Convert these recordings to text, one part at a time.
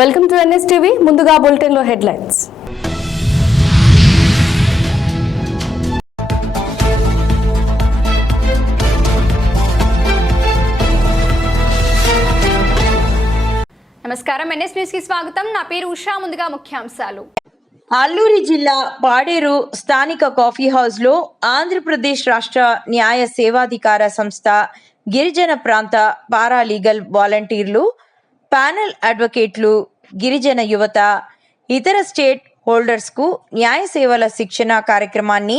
Welcome to NS TV. ముందుగా బులెటిన్లో headlines. నమస్కారం, ఎన్ఎస్ న్యూస్ కి స్వాగతం. నా పేరు ఉషా. ముందుగా ముఖ్యాంశాలు. అల్లూరి జిల్లా పాడేరు స్థానిక కాఫీ హౌస్ లో ఆంధ్రప్రదేశ్ రాష్ట్ర న్యాయ సేవాధికార సంస్థ గిరిజన ప్రాంత పారాలీగల్ వాలంటీర్లు, ప్యానెల్ అడ్వకేట్లు, గిరిజన యువత, ఇతర స్టేట్ హోల్డర్స్ కు న్యాయ సేవల శిక్షణ కార్యక్రమాన్ని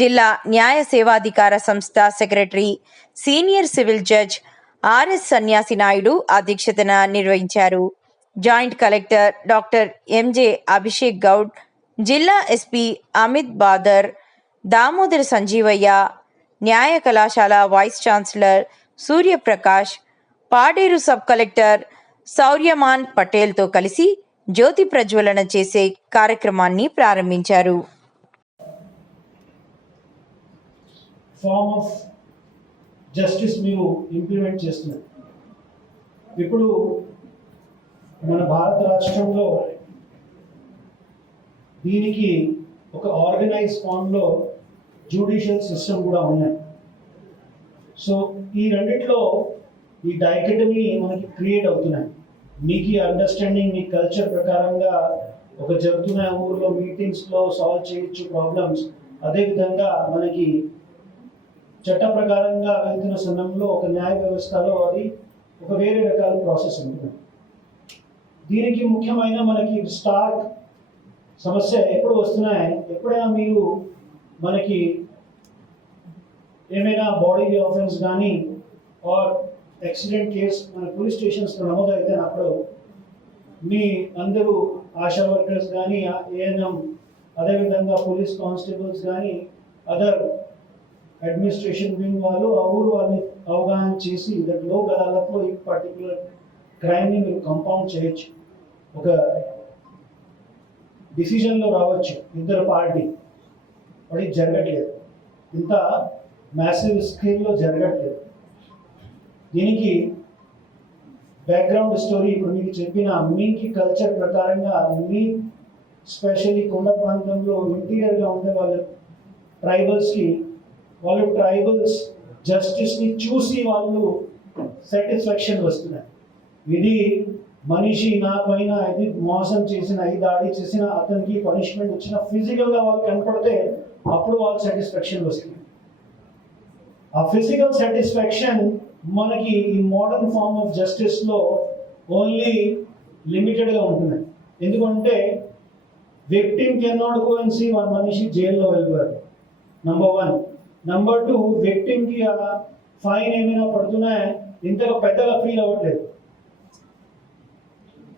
జిల్లా న్యాయ సేవాధికార సంస్థ secretary, senior civil judge RS Sanyasi Naidu అధ్యక్షతన నిర్వహించారు. Joint collector doctor MJ Abhishek Goud, జిల్లా ఎస్పీ అమిత్ బాదర్, దామోదర్ సంజీవయ్య, న్యాయ కళాశాల vice chancellor Suryaprakash, Paderu sub collector Shauryaman పటేల్తో కలిసి జ్యోతి ప్రజ్వలన చేసే కార్యక్రమాన్ని ప్రారంభించారు. ఫార్మ్ ఆఫ్ జస్టిస్ మీరు ఇంప్లిమెంట్ చేస్తున్నారు. ఇప్పుడు మన భారత రాష్ట్రంలో దీనికి ఒక ఆర్గనైజ్ ఫామ్లో జ్యుడిషియల్ సిస్టమ్ కూడా ఉన్నాయి. సో ఈ రెండిట్లో ఈ డైకటమీ మనకి క్రియేట్ అవుతున్నాయి. మీకు ఈ అండర్స్టాండింగ్ మీ కల్చర్ ప్రకారంగా ఒక జరుగుతున్న ఊర్లో మీటింగ్స్లో సాల్వ్ చేయొచ్చు ప్రాబ్లమ్స్. అదేవిధంగా మనకి చట్ట ప్రకారంగా వెళ్తున్న సమయంలో ఒక న్యాయ వ్యవస్థలో అది ఒక వేరే రకాల ప్రాసెస్ ఉంటుంది. దీనికి ముఖ్యమైన మనకి స్టార్క్ సమస్య ఎప్పుడు వస్తున్నాయి, ఎప్పుడైనా మీరు మనకి ఏమైనా బాడీ ఆఫెన్స్ కానీ ఆర్ యాక్సిడెంట్ కేసు మన పోలీస్ స్టేషన్స్లో నమోదైతే అప్పుడు మీ అందరూ ఆశా వర్కర్స్ కానీ, ఏఎన్ఎం, అదేవిధంగా పోలీస్ కానిస్టేబుల్స్ కానీ, అదర్ అడ్మినిస్ట్రేషన్ వింగ్ వాళ్ళు ఆ ఊరు వాళ్ళని అవగాహన చేసి దట్ లోక్ అదాలత్లో ఈ పర్టికులర్ క్రైమ్ని మీరు కంపౌండ్ చేయొచ్చు. ఒక డిసిజన్లో రావచ్చు ఇద్దరు పార్టీ. అది జరగట్లేదు, ఇంత మ్యాసివ్ స్కేల్లో జరగట్లేదు. దీనికి బ్యాక్గ్రౌండ్ స్టోరీ ఇప్పుడు మీకు చెప్పిన మీకు కల్చర్ ప్రకారంగా మీ స్పెషల్లీ కొండ ప్రాంతంలో ఇంటీరియర్గా ఉండే వాళ్ళ ట్రైబల్స్కి వాళ్ళు ట్రైబల్స్ జస్టిస్ని చూసి వాళ్ళు సాటిస్ఫాక్షన్ వస్తున్నాయి. ఇది మనిషి నా పైన ఇది మోసం చేసిన, ఈ దాడి చేసిన, అతనికి పనిష్మెంట్ వచ్చిన ఫిజికల్గా వాళ్ళు కనపడితే అప్పుడు వాళ్ళు సాటిస్ఫాక్షన్ వస్తుంది. ఆ ఫిజికల్ సాటిస్ఫాక్షన్ మనకి ఈ మోడర్న్ ఫార్మ్ ఆఫ్ జస్టిస్లో ఓన్లీ లిమిటెడ్గా ఉంటున్నాయి. ఎందుకంటే victim cannot go and see one మనిషి జైల్లో వెళ్ళిపోయారు, నంబర్ 1. నంబర్ 2, విక్టిమ్కి ఆ ఫైన్ ఏమైనా పడుతున్నాయి, ఇంతగా పెద్దగా ఫీల్ అవ్వట్లేదు.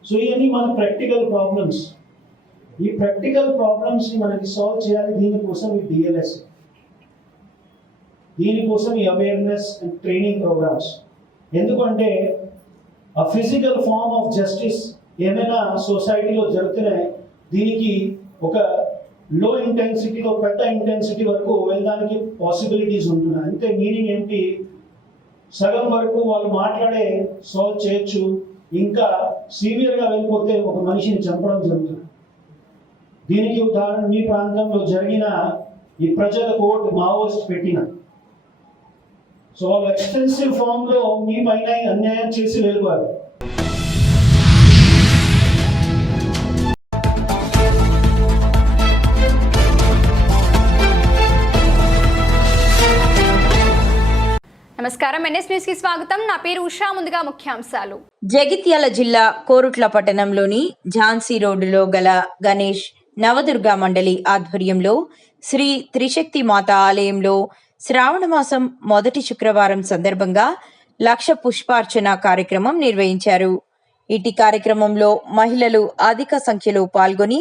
సో ఇవన్నీ మన ప్రాక్టికల్ ప్రాబ్లమ్స్. ఈ ప్రాక్టికల్ ప్రాబ్లమ్స్ని మనకి సాల్వ్ చేయాలి. దీనికోసం ఈ డిఎల్ఎస్, దీనికోసం ఈ అవేర్నెస్ అండ్ ట్రైనింగ్ ప్రోగ్రామ్స్. ఎందుకంటే ఆ ఫిజికల్ ఫార్మ్ ఆఫ్ జస్టిస్ ఏమైనా సొసైటీలో జరుగుతున్నాయి, దీనికి ఒక లో ఇంటెన్సిటీలో పెద్ద ఇంటెన్సిటీ వరకు వెళ్ళడానికి పాసిబిలిటీస్ ఉంటున్నాయి. అంతే మీనింగ్ ఏంటి, సగం వరకు వాళ్ళు మాట్లాడే సాల్వ్ చేయొచ్చు, ఇంకా సీవియర్గా వెళ్ళిపోతే ఒక మనిషిని చంపడం జరుగుతుంది. దీనికి ఉదాహరణ మీ ప్రాంతంలో జరిగిన ఈ ప్రజల కోర్టు మావోయిస్ట్ పెట్టిన, సో వాళ్ళు ఎక్స్టెన్సివ్ ఫామ్లో మీ పైన అన్యాయం చేసి వెళ్ళిపోయారు. నమస్కారం, ఎన్ఎస్ న్యూస్ కి స్వాగతం. నా పేరు ఉషా. ముందుగా ముఖ్యాంశాలు. జగిత్యాల జిల్లా కోరుట్ల పట్టణంలోని ఝాన్సీ రోడ్డులో గల గణేష్ నవదుర్గా మండలి ఆధ్వర్యంలో శ్రీ త్రిశక్తి మాత ఆలయంలో శ్రావణ మాసం మొదటి శుక్రవారం సందర్భంగా 1,00,000 పుష్పార్చన కార్యక్రమం నిర్వహించారు. ఇటీ కార్యక్రమంలో మహిళలు అధిక సంఖ్యలో పాల్గొని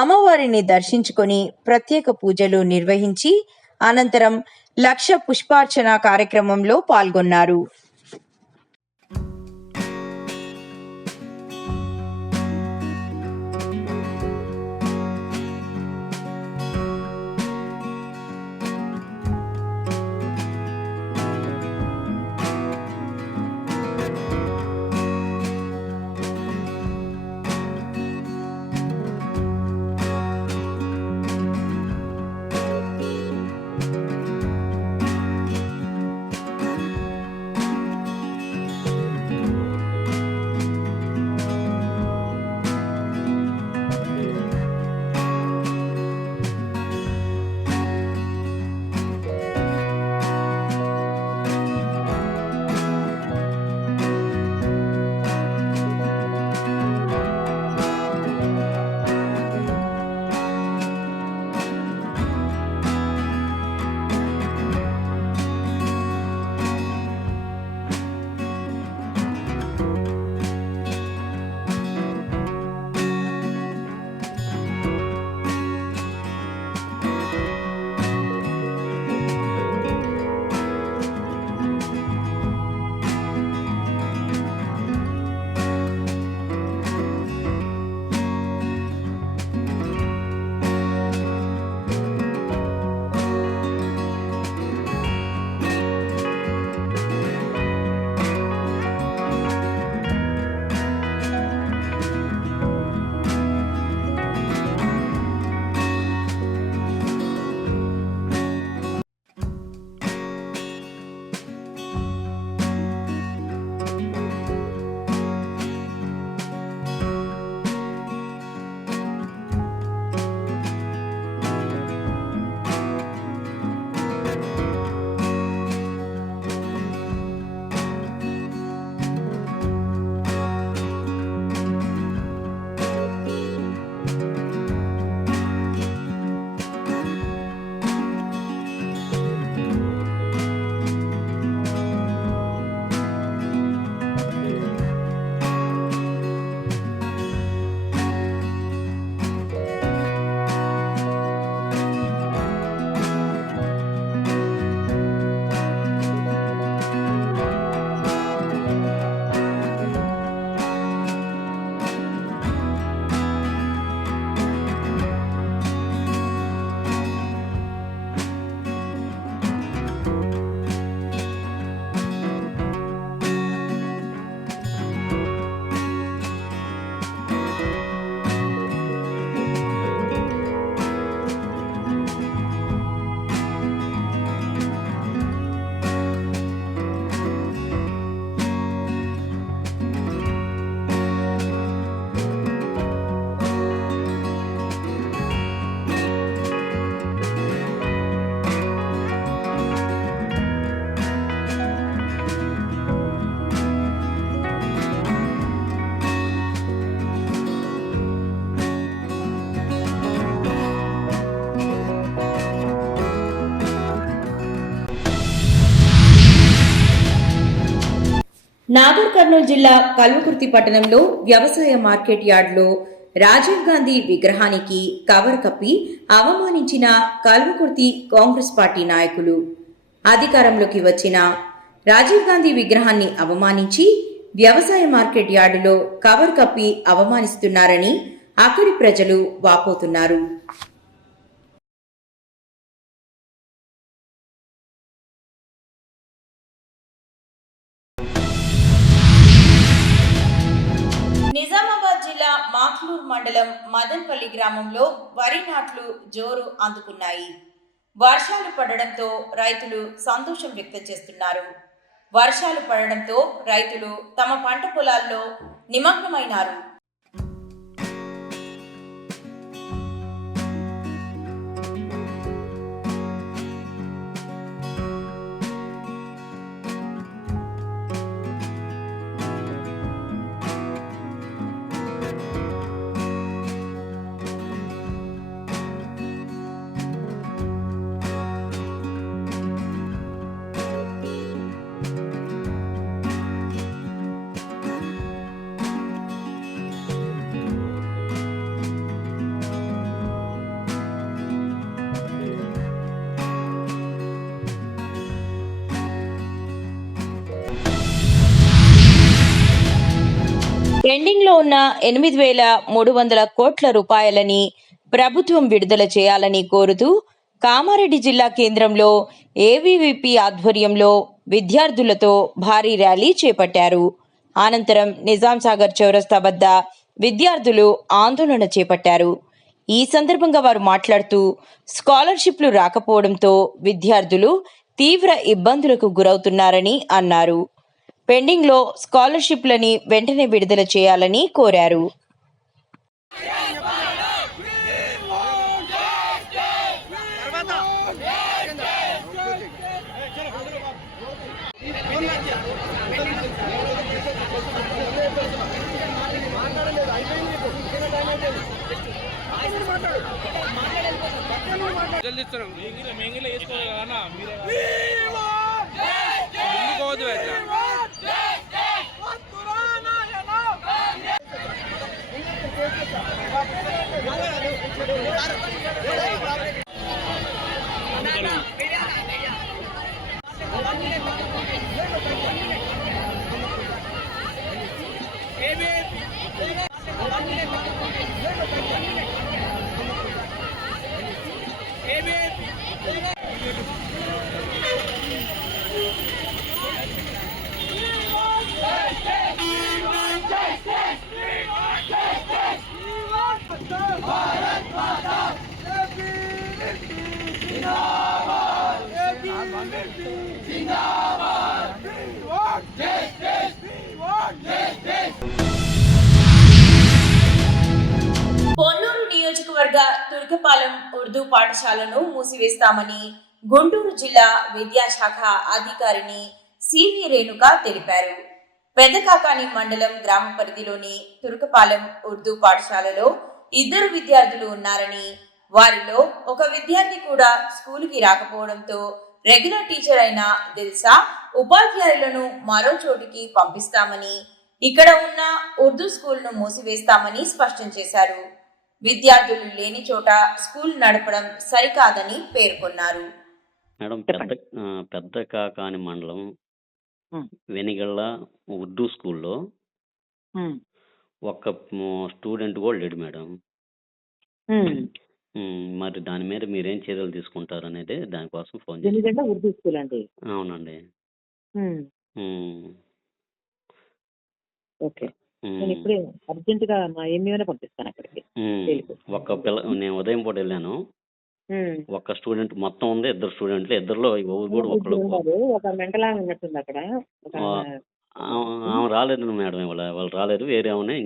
అమ్మవారిని దర్శించుకొని ప్రత్యేక పూజలు నిర్వహించి అనంతరం 1,00,000 పుష్పార్చన కార్యక్రమంలో పాల్గొన్నారు. నాగర్ కర్నూలు జిల్లా కల్వకుర్తి పట్టణంలో వ్యవసాయ మార్కెట్ యార్డ్లో రాజీవ్ గాంధీ విగ్రహానికి కవర్ కప్పి అవమానించిన కల్వకుర్తి కాంగ్రెస్ పార్టీ నాయకులు. అధికారంలోకి వచ్చిన రాజీవ్ గాంధీ విగ్రహాన్ని అవమానించి వ్యవసాయ మార్కెట్ యార్డులో కవర్ కప్పి అవమానిస్తున్నారని అక్కడి ప్రజలు వాపోతున్నారు. నిజామాబాద్ జిల్లా మాక్లూర్ మండలం మదన్పల్లి గ్రామంలో వరి నాట్లు జోరు అందుకున్నాయి. వర్షాలు పడడంతో రైతులు సంతోషం వ్యక్తం చేస్తున్నారు. వర్షాలు పడడంతో రైతులు తమ పంట పొలాల్లో నిమగ్నమైనారు. పెండింగ్ లో ఉన్న 8,300 కోట్ల రూపాయలని ప్రభుత్వం విడుదల చేయాలని కోరుతూ కామారెడ్డి జిల్లా కేంద్రంలో ఏవీవీపీ ఆధ్వర్యంలో విద్యార్థులతో భారీ ర్యాలీ చేపట్టారు. అనంతరం నిజాం సాగర్ చౌరస్తా వద్ద విద్యార్థులు ఆందోళన చేపట్టారు. ఈ సందర్భంగా వారు మాట్లాడుతూ స్కాలర్షిప్లు రాకపోవడంతో విద్యార్థులు తీవ్ర ఇబ్బందులకు గురవుతున్నారని అన్నారు. పెండింగ్ లో స్కాలర్షిప్లని వెంటనే విడుదల చేయాలని కోరారు. పొన్నూరు నియోజకవర్గ తుర్కపాలెం ఉర్దూ పాఠశాలను మూసివేస్తామని గుంటూరు జిల్లా విద్యాశాఖ అధికారిని సివి రేణుక తెలిపారు. పెదకాకాని మండలం గ్రామ పరిధిలోని తుర్కపాలెం ఉర్దూ పాఠశాలలో 2 విద్యార్థులు ఉన్నారని, వారిలో ఒక విద్యార్థి కూడా స్కూలుకి రాకపోవడంతో రెగ్యులర్ టీచర్ అయిన దిల్సా ఉపాధ్యాయులను మరో చోటికి పంపిస్తామని, ఇక్కడ ఉన్న ఉర్దూ స్కూల్ను మూసివేస్తామని స్పష్టం చేశారు. విద్యార్థులు లేని చోట స్కూల్ నడపడం సరికాదని పేర్కొన్నారు. మేడం, పెద్ద కాకాని మండలం వెనిగళ్ళ ఉర్దూ స్కూల్లో ఒక్క స్టూడెంట్ కూడా లేడు మేడం. మరి దాని మీద మీరేం చర్యలు తీసుకుంటారు అనేది దానికోసం ఫోన్ చేశాను. ఉర్దూ స్కూల్ అండి. అవునండి. ఓకే, నేను ఇప్పుడే అర్జెంట్ గా మా ఎంఈఓనే పంపిస్తాను అక్కడికి. ఒక్క నేను ఉదయం పూట వెళ్ళాను. ఒక్క స్టూడెంట్ మొత్తం ఉంది, 2 స్టూడెంట్లు, ఇద్దరులో ఎవరు కూడా ఒకళ్ళు ఒక మెంటల్ ఉన్నట్టుంది అక్కడ. ఆమె రాలేదు మేడం, వాళ్ళు రాలేదు, వేరే ఆమె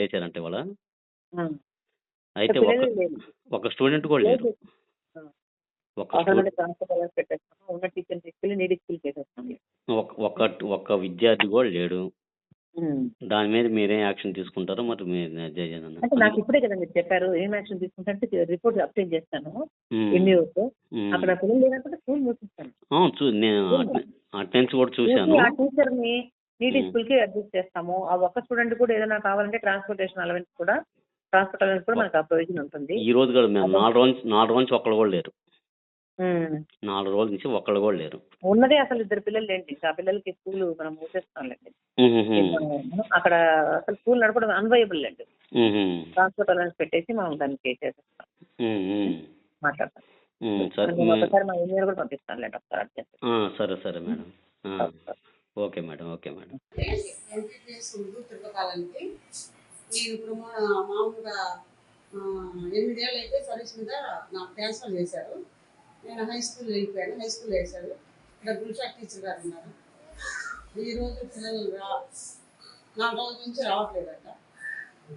వేసారంటే వాళ్ళ. అయితే ఒక స్టూడెంట్ కూడా లేరు. ఒక్క విద్యార్థి కూడా లేడు. దాని మీద మీరేం యాక్షన్ తీసుకుంటారో మరి నాకు ఇప్పుడే కదా మీరు చెప్పారు ఏం యాక్షన్ తీసుకుంటే రిపోర్ట్ అప్డేట్ చేస్తాను ఎంఈఓతో. అక్కడ పిల్లలు లేనప్పుడు స్కూల్ మూసిస్తాను. అటెండెన్స్ కూడా చూశాను. ఆ టీచర్ ని నీటి ఉమ్. స్కూల్ కి అడ్జస్ట్ చేస్తాము. ఆ ఒక్క స్టూడెంట్ కూడా ఏదైనా కావాలంటే ట్రాన్స్పోర్ట్ అలవెన్స్ కూడా మనకు ఆ ప్రొవిజన్ ఉంటుంది. ఈ రోజు కూడా మేము అదే. 4 రోజు నుంచి ఒక్కళ్ళు కూడా లేరు. ఉమ్. 4 రోజుల నుంచి ఒక్కళ్ళు కూడా లేరు. ఉన్నదే అసలు 2 పిల్లలు ఏంటి, ఆ పిల్లలకి స్కూల్ మనం మూసేస్తాంలేండి. అక్కడ అసలు స్కూల్ నడపడం అన్వయబుల్ అండి. ట్రాన్స్పోర్ట్ అలవెన్స్ పెట్టేసి మనం దాన్ని పే చేసేస్తాం. మాట్లాడతాం. సరే నేను ఒకసారి మా ఇంజనీర్ కూడా పంపిస్తానులేండి ఒకసారి అడ్జస్ట్. సరే సరే madam. Okay madam. MPPS Urdu తిరగకాలానికి నేను ఇప్పుడు మామూలుగా 8 ఏళ్ళు అయితే సర్వీస్ మీద నాకు ట్రాన్స్ఫర్ చేశారు. నేను హై స్కూల్ వెళ్ళిపోయాను. హై స్కూల్ వేశారు. ఇక్కడ గుల్షాక్ టీచర్ గారు ఉన్నారు. ఈరోజు పిల్లలు 4 రోజుల నుంచి రావట్లేదట.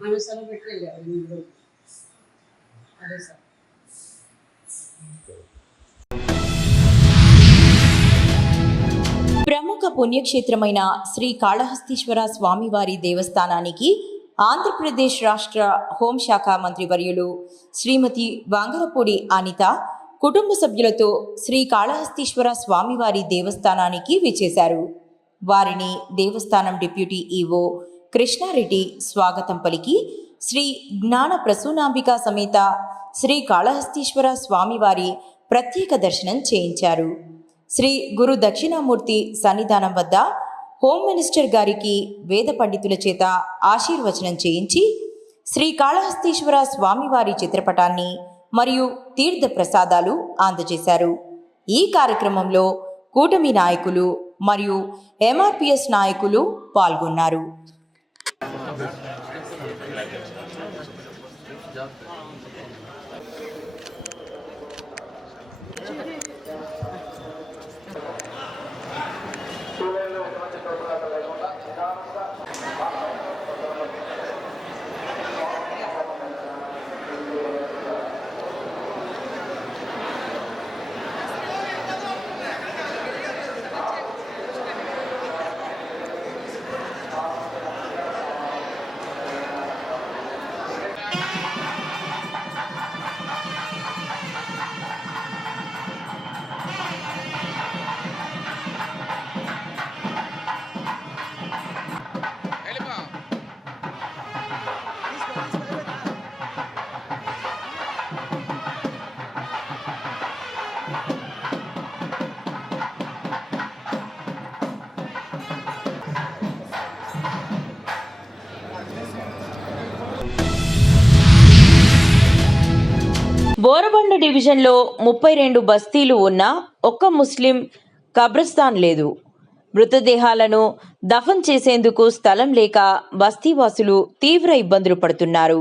ఆమె సెలవు పెట్టి వెళ్ళారు 8 రోజులు. అదే సార్. ప్రముఖ పుణ్యక్షేత్రమైన శ్రీ కాళహస్తీశ్వర స్వామివారి దేవస్థానానికి ఆంధ్రప్రదేశ్ రాష్ట్ర హోంశాఖ మంత్రివర్యులు శ్రీమతి వంగరపూడి అనిత కుటుంబ సభ్యులతో శ్రీ కాళహస్తీశ్వర స్వామివారి దేవస్థానానికి విచ్చేశారు. వారిని దేవస్థానం డిప్యూటీ ఈవో కృష్ణారెడ్డి స్వాగతం పలికి శ్రీ జ్ఞాన ప్రసూనాంబిక సమేత శ్రీ కాళహస్తీశ్వర స్వామివారి ప్రత్యేక దర్శనం చేయించారు. శ్రీ గురు దక్షిణామూర్తి సన్నిధానం వద్ద హోమ్ మినిస్టర్ గారికి వేద పండితుల చేత ఆశీర్వచనం చేయించి శ్రీ కాళహస్తీశ్వర స్వామివారి చిత్రపటాన్ని మరియు తీర్థ ప్రసాదాలు అందజేశారు. ఈ కార్యక్రమంలో కూటమి నాయకులు మరియు ఎంఆర్పిఎస్ నాయకులు పాల్గొన్నారు. బోరబండ డివిజన్లో 32 బస్తీలు ఉన్న ఒక్క ముస్లిం కబ్రస్థాన్ లేదు. మృతదేహాలను దఫన్ చేసేందుకు స్థలం లేక బస్తీవాసులు తీవ్ర ఇబ్బందులు పడుతున్నారు.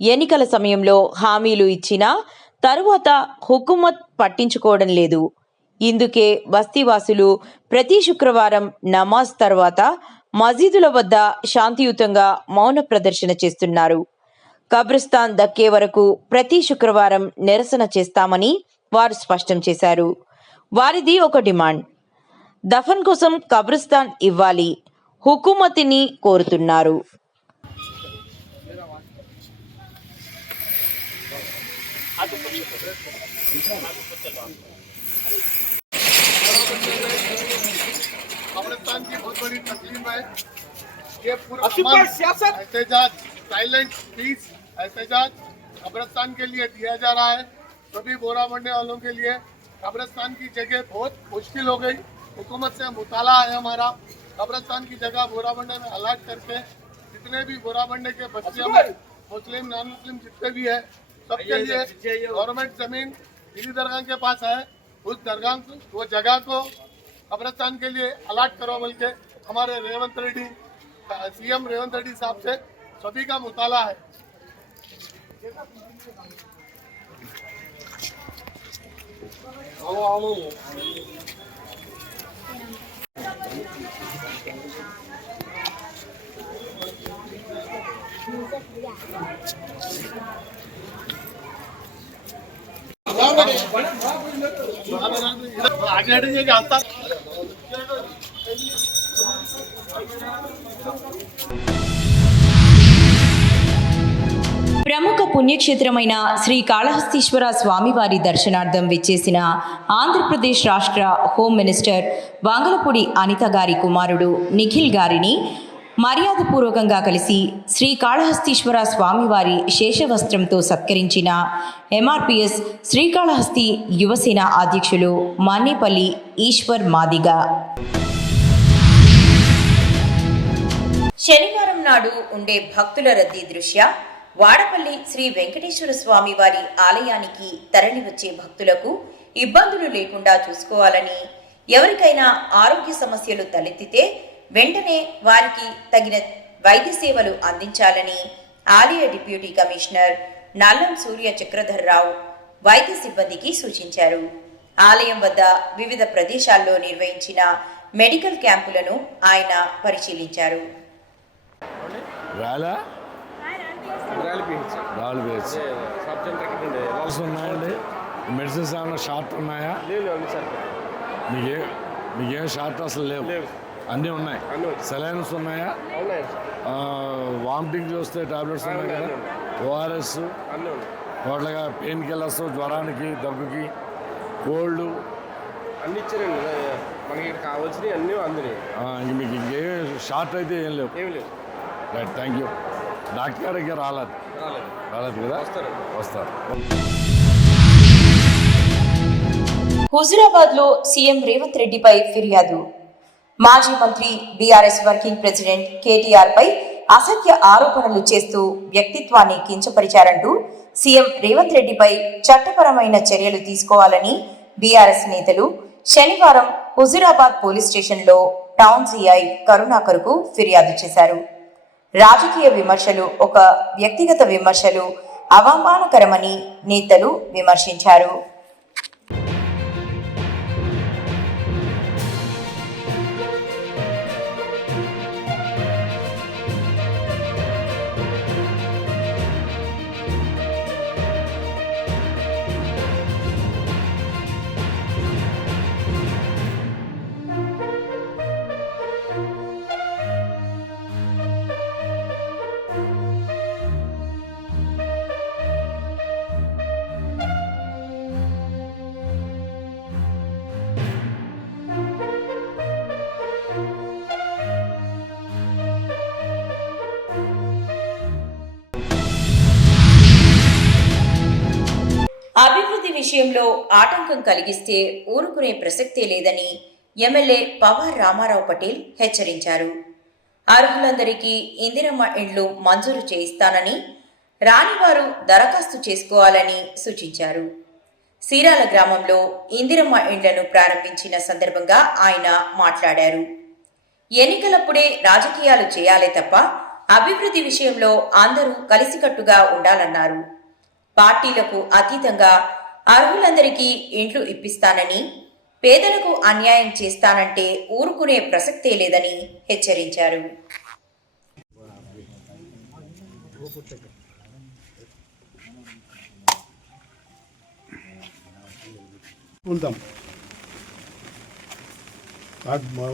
ఎన్నికల సమయంలో హామీలు ఇచ్చినా తరువాత హుకుమత్ పట్టించుకోవడం లేదు. ఇందుకే బస్తీవాసులు ప్రతి శుక్రవారం నమాజ్ తర్వాత మసీదుల వద్ద శాంతియుతంగా మౌన ప్రదర్శన చేస్తున్నారు. కబ్రిస్తాన్ దక్కే వరకు ప్రతి శుక్రవారం నిరసన చేస్తామని వారు స్పష్టం చేశారు. వారిది ఒక డిమాండ్, దఫన్ కోసం కబ్రిస్తాన్ ఇవ్వాలి, హుకుమతిని కోరుతున్నారు. कब्रिस्तान की बहुत बड़ी तकलीफ है। ये पूरा एहतजाज, साइलेंट पीस एहतजाज कब्रिस्तान के लिए दिया जा रहा है। सभी बोरा बनने वालों के लिए कब्रिस्तान की जगह बहुत मुश्किल हो गई। हुकूमत से मुताला है हमारा, कब्रिस्तान की जगह बोरा बनने में अलॉट करके जितने भी बोरा बनने के बस्तियों में मुस्लिम नॉन मुस्लिम जितने भी है सबके लिए गवर्नमेंट जमीन दिल्ली दरगाह के पास है, उस दरगाह वो जगह को कब्रिस्तान के लिए अलॉट करो बोल के हमारे रेवंत रेड्डी सीएम रेवंत रेड्डी साहब से सभी का मुताला है। आगे हटेंगे क्या आता ప్రముఖ పుణ్యక్షేత్రమైన శ్రీ కాళహస్తీశ్వర స్వామివారి దర్శనార్థం విచ్చేసిన ఆంధ్రప్రదేశ్ రాష్ట్ర హోమ్ మినిస్టర్ వంగలపూడి అనిత గారి కుమారుడు నిఖిల్ గారిని మర్యాదపూర్వకంగా కలిసి శ్రీ కాళహస్తీశ్వర స్వామివారి శేషవస్త్రంతో సత్కరించిన ఎంఆర్పిఎస్ శ్రీకాళహస్తి యువసేన అధ్యక్షులు మన్నేపల్లి ఈశ్వర్ మాదిగ. శనివారం నాడు ఉండే భక్తుల రద్దీ దృష్ట్యా వాడపల్లి శ్రీ వెంకటేశ్వర స్వామి వారి ఆలయానికి తరలివచ్చే భక్తులకు ఇబ్బందులు లేకుండా చూసుకోవాలని, ఎవరికైనా ఆరోగ్య సమస్యలు తలెత్తితే వెంటనే వారికి తగిన వైద్య సేవలు అందించాలని ఆలయ డిప్యూటీ కమిషనర్ నల్లం సూర్య చక్రధర్రావు వైద్య సిబ్బందికి సూచించారు. ఆలయం వద్ద వివిధ ప్రదేశాల్లో నిర్వహించిన మెడికల్ క్యాంపులను ఆయన పరిశీలించారు. మెడిసిన్స్ ఏమైనా షార్ట్ ఉన్నాయా? మీకేం షార్ట్ అసలు లేవు, అన్నీ ఉన్నాయి. సెలైన్స్ ఉన్నాయా? వామిటింగ్ చూస్తే టాబ్లెట్స్ ఉన్నాయి కదా, ఓఆర్ఎస్, టోటల్గా పెయిన్ కిల్లర్స్, జ్వరానికి, దగ్గుకి, కోల్డ్ అన్ని ఇచ్చారండి. మనకి ఇక్కడ కావాల్సినవి అన్నీ అందినాయి. ఇంక మీకు ఇంకేం షార్ట్ అయితే ఏం లేవు. Right, thank you. డాక్టర్ గారికి రాలేదు కదా? వస్తారు. హుజూరాబాద్ లో సీఎం రేవంత్ రెడ్డిపై ఫిర్యాదు. మాజీ మంత్రి బీఆర్ఎస్ వర్కింగ్ ప్రెసిడెంట్ కేటీఆర్ పై అసత్య ఆరోపణలు చేస్తూ వ్యక్తిత్వాన్ని కించపరిచారంటూ సీఎం రేవంత్ రెడ్డిపై చట్టపరమైన చర్యలు తీసుకోవాలని బీఆర్ఎస్ నేతలు శనివారం హుజూరాబాద్ పోలీస్ స్టేషన్లో టౌన్ సిఐ కరుణాకర్కు ఫిర్యాదు చేశారు. రాజకీయ విమర్శలు ఒక వ్యక్తిగత విమర్శలు అవమానకరమని నేతలు విమర్శించారు. అభివృద్ధి విషయంలో ఆటంకం కలిగిస్తే ఊరుకునే ప్రసక్తే లేదని ఎమ్మెల్యే పవార్ రామారావు పటేల్ హెచ్చరించారు. అర్హులందరికీ ఇందిరమ్మ ఇండ్లు మంజూరు చేయిస్తానని, రానివారు దరఖాస్తు చేసుకోవాలని సూచించారు. సీరాల గ్రామంలో ఇందిరమ్మ ఇండ్లను ప్రారంభించిన సందర్భంగా ఆయన మాట్లాడారు. ఎన్నికలప్పుడే రాజకీయాలు చేయాలే తప్ప అభివృద్ధి విషయంలో అందరూ కలిసికట్టుగా ఉండాలన్నారు. పార్టీలకు అతీతంగా అర్హులందరికీ ఇండ్లు ఇప్పిస్తానని, పేదలకు అన్యాయం చేస్తానంటే ఊరుకునే ప్రసక్తే లేదని హెచ్చరించారు.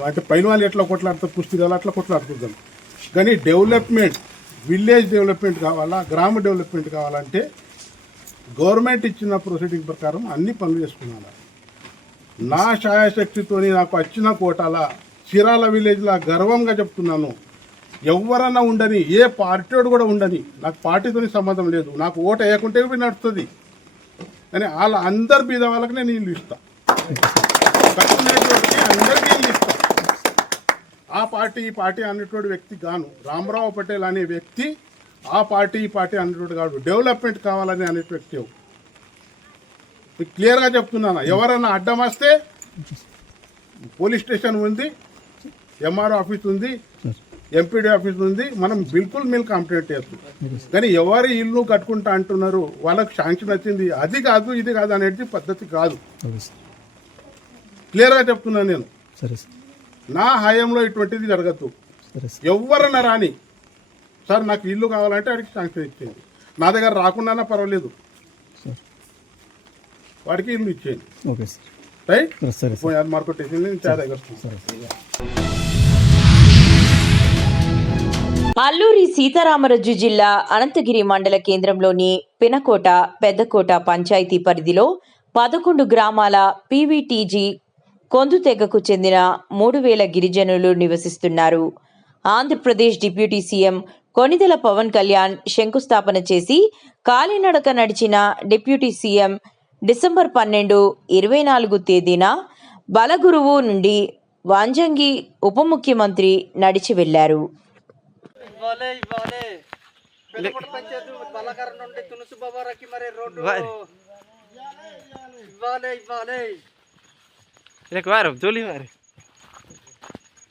అంటే పైన వాళ్ళు ఎట్లా కొట్లాడుతారు, పుస్తకాలు అట్లా కొట్లాడుకుందాం. కానీ డెవలప్మెంట్, విలేజ్ డెవలప్మెంట్ కావాలా, గ్రామ డెవలప్మెంట్ కావాలంటే గవర్నమెంట్ ఇచ్చిన ప్రొసీడింగ్ ప్రకారం అన్ని పనులు చేసుకున్నాను. నా ఛాయాశక్తితో నాకు వచ్చిన కోటాల చీరాల విలేజ్లో గర్వంగా చెప్తున్నాను. ఎవరన్నా ఉండని, ఏ పార్టీ కూడా ఉండని, నాకు పార్టీతో సంబంధం లేదు. నాకు ఓటు వేయకుంటే నడుస్తుంది. కానీ వాళ్ళ అందరి బీద వాళ్ళకి నేను ఇల్లు ఇస్తాను. అందరికీ ఇల్లు ఇస్తాను. ఆ పార్టీ ఈ పార్టీ అనేటువంటి వ్యక్తి గాను రామారావు పటేల్ అనే వ్యక్తి ఆ పార్టీ ఈ పార్టీ అనేటువంటి కాదు, డెవలప్మెంట్ కావాలని అనే వ్యక్తి. క్లియర్గా చెప్తున్నాను. ఎవరన్నా అడ్డం వస్తే పోలీస్ స్టేషన్ ఉంది, ఎంఆర్ఓ ఆఫీస్ ఉంది, ఎంపీడీ ఆఫీస్ ఉంది. మనం బిల్కుల్ మీరు కంప్లైంట్ చేస్తాం. కానీ ఎవరు ఇల్లు కట్టుకుంటా అంటున్నారు, వాళ్ళకి శాంక్షన్ వచ్చింది, అది కాదు ఇది కాదు అనేది పద్ధతి కాదు. క్లియర్గా చెప్తున్నాను నేను. నా హయాంలో ఇటువంటిది జరగద్దు. ఎవరన్నా రాని, సార్ నాకు ఇల్లు కావాలంటే వాడికి శాంక్షన్ ఇచ్చేయండి. నా దగ్గర రాకుండా పర్వాలేదు, వాడికి ఇల్లు ఇచ్చేయండి. రైట్, మార్కెట్ వేసింది, నేను చా దగ్గర. అల్లూరి సీతారామరాజు జిల్లా అనంతగిరి మండల కేంద్రంలోని పినకోట పెద్దకోట పంచాయతీ పరిధిలో 11 గ్రామాల పీవీటీజీ కొందు తెగకు చెందిన 3,000 గిరిజనులు నివసిస్తున్నారు. ఆంధ్రప్రదేశ్ డిప్యూటీ సీఎం కొణిదెల పవన్ కళ్యాణ్ శంకుస్థాపన చేసి కాలినడక నడిచిన డిప్యూటీ సీఎం డిసెంబర్ 12, 24 తేదీన బలగురువు నుండి వాంజంగి ఉప ముఖ్యమంత్రి నడిచి వెళ్లారు.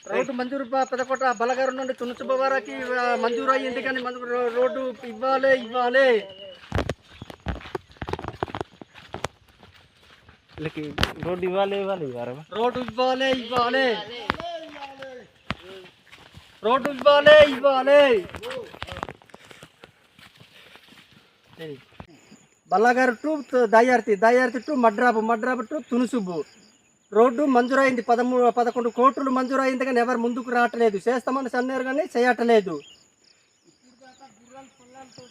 రోడ్డు మంజూరు పెదకోట బలగారు నుండి తునుసుబవారాకి మంజూరు అయ్యింది, కానీ రోడ్డు ఇవ్వాలి రోడ్డు ఇవ్వాలి బల్లగారు టు దయార్తి టు మడ్రాబు టు తునుసుబు రోడ్డు మంజూరైంది. 11 కోట్లు మంజూరైంది, కానీ ఎవరు ముందుకు రావట్లేదు. చేస్తామని అన్నారు కానీ చేయట్లేదు.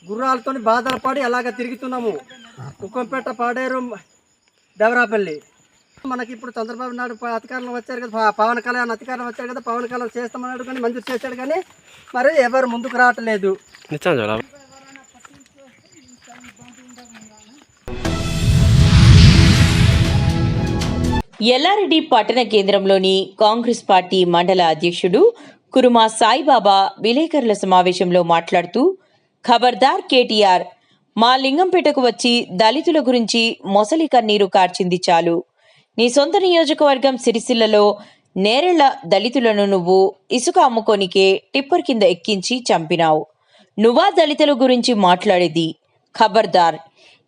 గుర్రాలతో బాధలు పడి అలాగ తిరుగుతున్నాము. కుక్కంపేట, పాడేరు, దేవరాపల్లి. మనకి ఇప్పుడు చంద్రబాబు నాయుడు అధికారంలో వచ్చారు కదా, పవన్ కళ్యాణ్ అధికారంలో వచ్చారు కదా, పవన్ కళ్యాణ్ చేస్తామన్నాడు కానీ మంజూరు చేశాడు, కానీ మరి ఎవరు ముందుకు రావట్లేదు. ఎల్లారెడ్డి పట్టణ కేంద్రంలోని కాంగ్రెస్ పార్టీ మండల అధ్యక్షుడు కురుమా సాయిబాబా విలేకరుల సమావేశంలో మాట్లాడుతూ, ఖబర్దార్ కేటీఆర్, మా లింగంపేటకు వచ్చి దళితుల గురించి మొసలి కన్నీరు కార్చింది చాలు. నీ సొంత నియోజకవర్గం సిరిసిల్లలో నేరెళ్ల దళితులను నువ్వు ఇసుక అమ్ముకోనికే టిప్పర్ కింద ఎక్కించి చంపినావు. నువ్వా దళితుల గురించి మాట్లాడేది? ఖబర్దార్.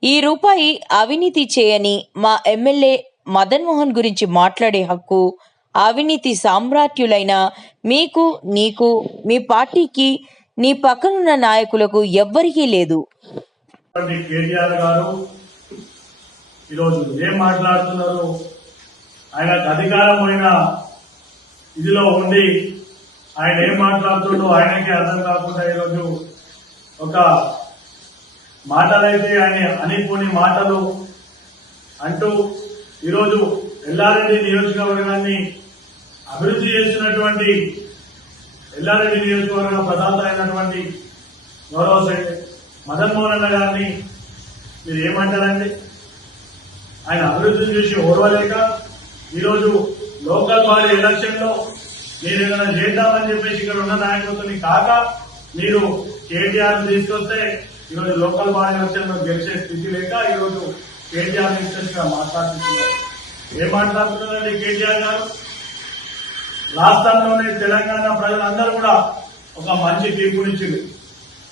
ఈ రూపాయి అవినీతి చేయని మా ఎమ్మెల్యే మదన్ మోహన్ గురించి మాట్లాడే హక్కు అవినీతి సామ్రాట్యులైన మీకు, నీకు, మీ పార్టీకి, నీ పక్కనున్న నాయకులకు ఎవ్వరికీ లేదు. కేటీఆర్ గారు ఈరోజు ఏం మాట్లాడుతున్నారు? ఆయనకు అధికారమైన ఇదిలో ఉండి ఆయన ఏం మాట్లాడుతుండో ఆయనకే అర్థం కాకుండా ఈరోజు ఒక మాటలైతే ఆయన అనిపోని మాటలు అంటూ ఈరోజు ఎల్లారెడ్డి నియోజకవర్గాన్ని అభివృద్ధి చేస్తున్నటువంటి ఎల్లారెడ్డి నియోజకవర్గ ప్రధాత అయినటువంటి గౌరవ మదన్ మోహన్ అన్న గారిని మీరు ఏమంటారండి? ఆయన అభివృద్ధిని చూసి ఓర్వలేక ఈరోజు లోకల్ బాడీ ఎలక్షన్ లో మీరు ఏదైనా చేద్దామని చెప్పేసి ఇక్కడ ఉన్న నాయకులతో కాక మీరు కేటీఆర్ తీసుకొస్తే ఈరోజు లోకల్ బాడీ ఎలక్షన్ లో గెలిచే స్థితి లేక ఈరోజు కేటీఆర్ తీసుకొచ్చిగా మాట్లాడుతున్నారు. ఏం మాట్లాడుతున్నారండి కేటీఆర్ గారు? రాష్ట్రంలోని తెలంగాణ ప్రజలందరూ కూడా ఒక మంచి తీర్పునిచ్చింది.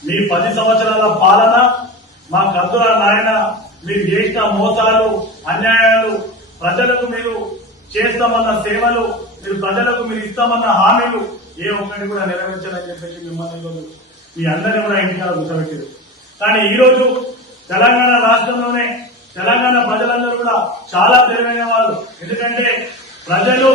మీ 10 సంవత్సరాల పాలన మా కద్దుల నాయన మీరు చేసిన మోసాలు, అన్యాయాలు, ప్రజలకు మీరు చేస్తామన్న సేవలు, మీరు ప్రజలకు మీరు ఇస్తామన్న హామీలు ఏ ఒక్కటి కూడా నెరవేర్చాలని చెప్పేసి మిమ్మల్ని మీ అందరినీ కూడా ఇంటికాల కూర్చోబెట్టారు. కానీ ఈ రోజు తెలంగాణ రాష్ట్రంలోనే తెలంగాణ ప్రజలందరూ కూడా చాలా తెలివైన వాళ్ళు. ఎందుకంటే ప్రజలు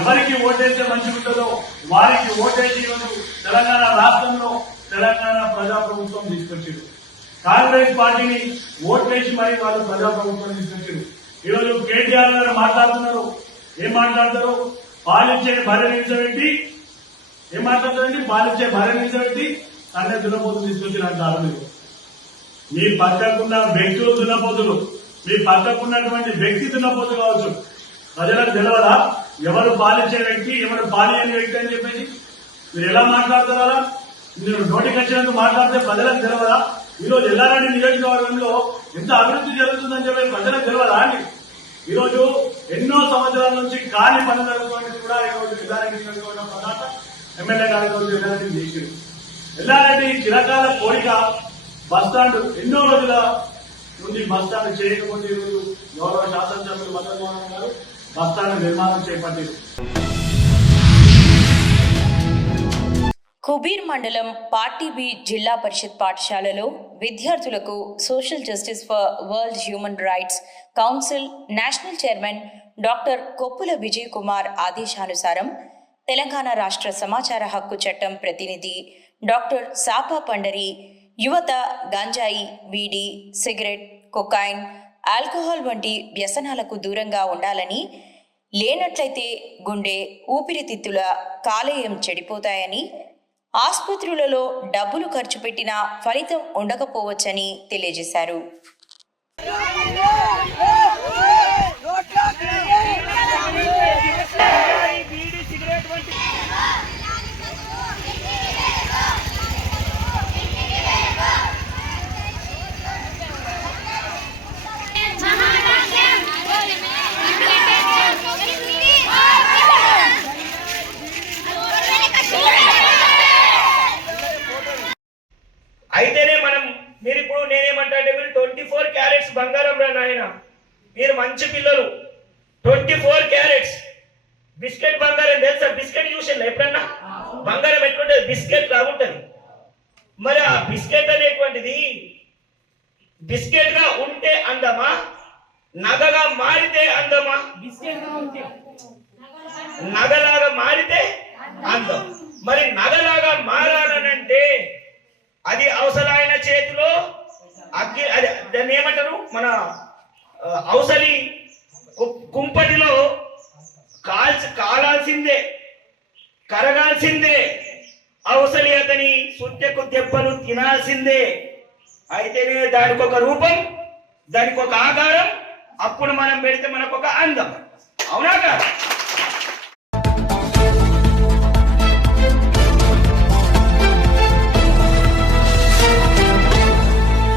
ఎవరికి ఓటేస్తే మంచిగా ఉంటుందో వారికి ఓటేసి ఈరోజు తెలంగాణ రాష్ట్రంలో తెలంగాణ ప్రజాప్రభుత్వం తీసుకొచ్చారు. కాంగ్రెస్ పార్టీని ఓట్లేసి మరి వాళ్ళు ప్రజాప్రభుత్వం తీసుకొచ్చారు. ఈరోజు కేటీఆర్ గారు మాట్లాడుతున్నారు. ఏం మాట్లాడతారు? పాలిచ్చే భార్య నిలిచబెట్టి ఏం మాట్లాడతారండి? పాలిచ్చే భార్య నిలిచబెట్టి తనే దున్నపోతులు తీసుకొచ్చినట్టు మీరు. మీ పక్కకున్న వ్యక్తులు దున్నపోతులు, మీ పక్కకున్నటువంటి వ్యక్తి దున్నపోతు కావచ్చు. ప్రజలకు తెలియదా ఎవరు పాలించే వ్యక్తి, ఎవరు పాలియని వ్యక్తి అని చెప్పేసి? మీరు ఎలా మాట్లాడతారా? మీరు నోటికి వచ్చినందుకు మాట్లాడితే ప్రజలకు తెలియదా? ఈరోజు ఎల్లారెడ్డి నియోజకవర్గంలో ఎంత అభివృద్ధి జరుగుతుందని చెప్పి ప్రజలకు తెలియదా అండి? ఈరోజు ఎన్నో సంవత్సరాల నుంచి కాని పనులటువంటి కూడా ఈరోజు ఎల్లారెడ్డి నియోజకవర్గం ప్రధాన ఎమ్మెల్యే గారి ఎల్లారెడ్డి చేసింది. ఎల్లారెడ్డి చిరకాల కోరిక బస్టాండ్ ఎన్నో రోజుల నుండి బస్టాండ్ చేయకపోతే ఈరోజు గౌరవ శాసనసభ్యులు మదన్ మోహన్ గారు బస్టాండ్ నిర్మాణం చేపట్టారు. కుబీర్ మండలం పార్టీ బి జిల్లా పరిషత్ పాఠశాలలో విద్యార్థులకు social justice for world human rights council national chairman doctor Koppula Vijay Kumar ఆదేశానుసారం తెలంగాణ రాష్ట్ర సమాచార హక్కు చట్టం ప్రతినిధి డాక్టర్ సాపా పండరి యువత గంజాయి, బీడీ, సిగరెట్, కొకైన్, ఆల్కహాల్ వంటి వ్యసనాలకు దూరంగా ఉండాలని, లేనట్లయితే గుండె, ఊపిరితిత్తుల, కాలేయం చెడిపోతాయని, ఆసుపత్రులలో డబ్బులు ఖర్చు పెట్టినా ఫలితం ఉండకపోవచ్చని తెలియజేశారు. అయితేనే మీరు ఇప్పుడు నేనేమంటే మీరు 24 క్యారెట్స్ బంగారం రా నాయన, మీరు మంచి పిల్లలు. 24 క్యారెట్స్ బిస్కెట్ బంగారం తెలుసా? బిస్కెట్ చూసిందా ఎప్పుడన్నా? బంగారం ఎట్లుంటది? బిస్కెట్ లాగుంటది. మరి ఆ బిస్కెట్ అనేటువంటిది బిస్కెట్ గా ఉంటే అందమా, నగగా మారితే అందమా? నగలాగా మారితే అందం. మరి నగలాగా మారాలనంటే అది అవసరమైన చేతిలో అగ్గి, అది దాన్ని ఏమంటారు, మన అవసలి కుంపటిలో కాలాల్సిందే, కరగాల్సిందే. అవసలి అతని సుత్తెకు దెబ్బలు తినాల్సిందే. అయితేనే దానికి ఒక రూపం, దానికి ఒక ఆకారం, అప్పుడు మనం పెడితే మనకు ఒక అందం. అవునా కాదు?